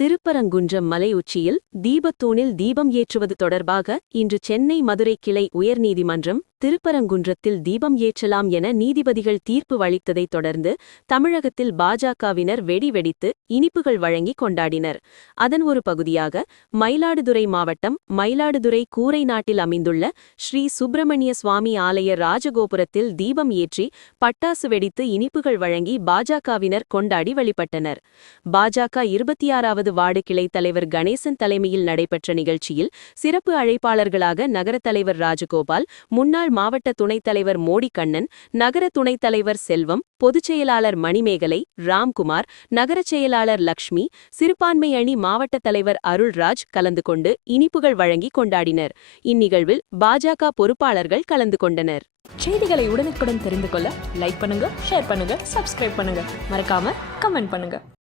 திருப்பரங்குன்றம் மலை உச்சியில் தீபத்தூணில் தீபம் ஏற்றுவது தொடர்பாக இன்று சென்னை மதுரை கிளை உயர்நீதிமன்றம் திருப்பரங்குன்றத்தில் தீபம் ஏற்றலாம் என நீதிபதிகள் தீர்ப்பு வழித்ததைத் தொடர்ந்து தமிழகத்தில் பாஜகவினர் வெடி வெடித்து இனிப்புகள் வழங்கி கொண்டாடினர். அதன் ஒரு பகுதியாக மயிலாடுதுறை மாவட்டம் மயிலாடுதுறை கூரை நாட்டில் அமைந்துள்ள ஸ்ரீ சுப்பிரமணிய சுவாமி ஆலய ராஜகோபுரத்தில் தீபம் ஏற்றி பட்டாசு வெடித்து இனிப்புகள் வழங்கி பாஜகவினர் கொண்டாடி வழிபட்டனர். பாஜக இருபத்தி ஆறாவது வார்டு கிளை தலைவர் கணேசன் தலைமையில் நடைபெற்ற நிகழ்ச்சியில் சிறப்பு அழைப்பாளர்களாக நகரத் தலைவர் ராஜகோபால் முன்னாள் முன்னாள் மாவட்ட துணைத் தலைவர் மோடிக்கண்ணன் நகர துணைத் தலைவர் செல்வம் பொதுச் செயலாளர் மணிமேகலை ராம்குமார் நகரச் செயலாளர் லக்ஷ்மி சிறுபான்மை அணி மாவட்ட தலைவர் அருள்ராஜ் கலந்து கொண்டு இனிப்புகள் வழங்கி கொண்டாடினர். இந்நிகழ்வில் பாஜக பொறுப்பாளர்கள் கலந்து கொண்டனர். செய்திகளை உடனுக்குடன் தெரிந்து கொள்ள லைக் பண்ணுங்க ஷேர் பண்ணுங்க சப்ஸ்கிரைப் பண்ணுங்க. மறக்காம கமெண்ட் பண்ணுங்க.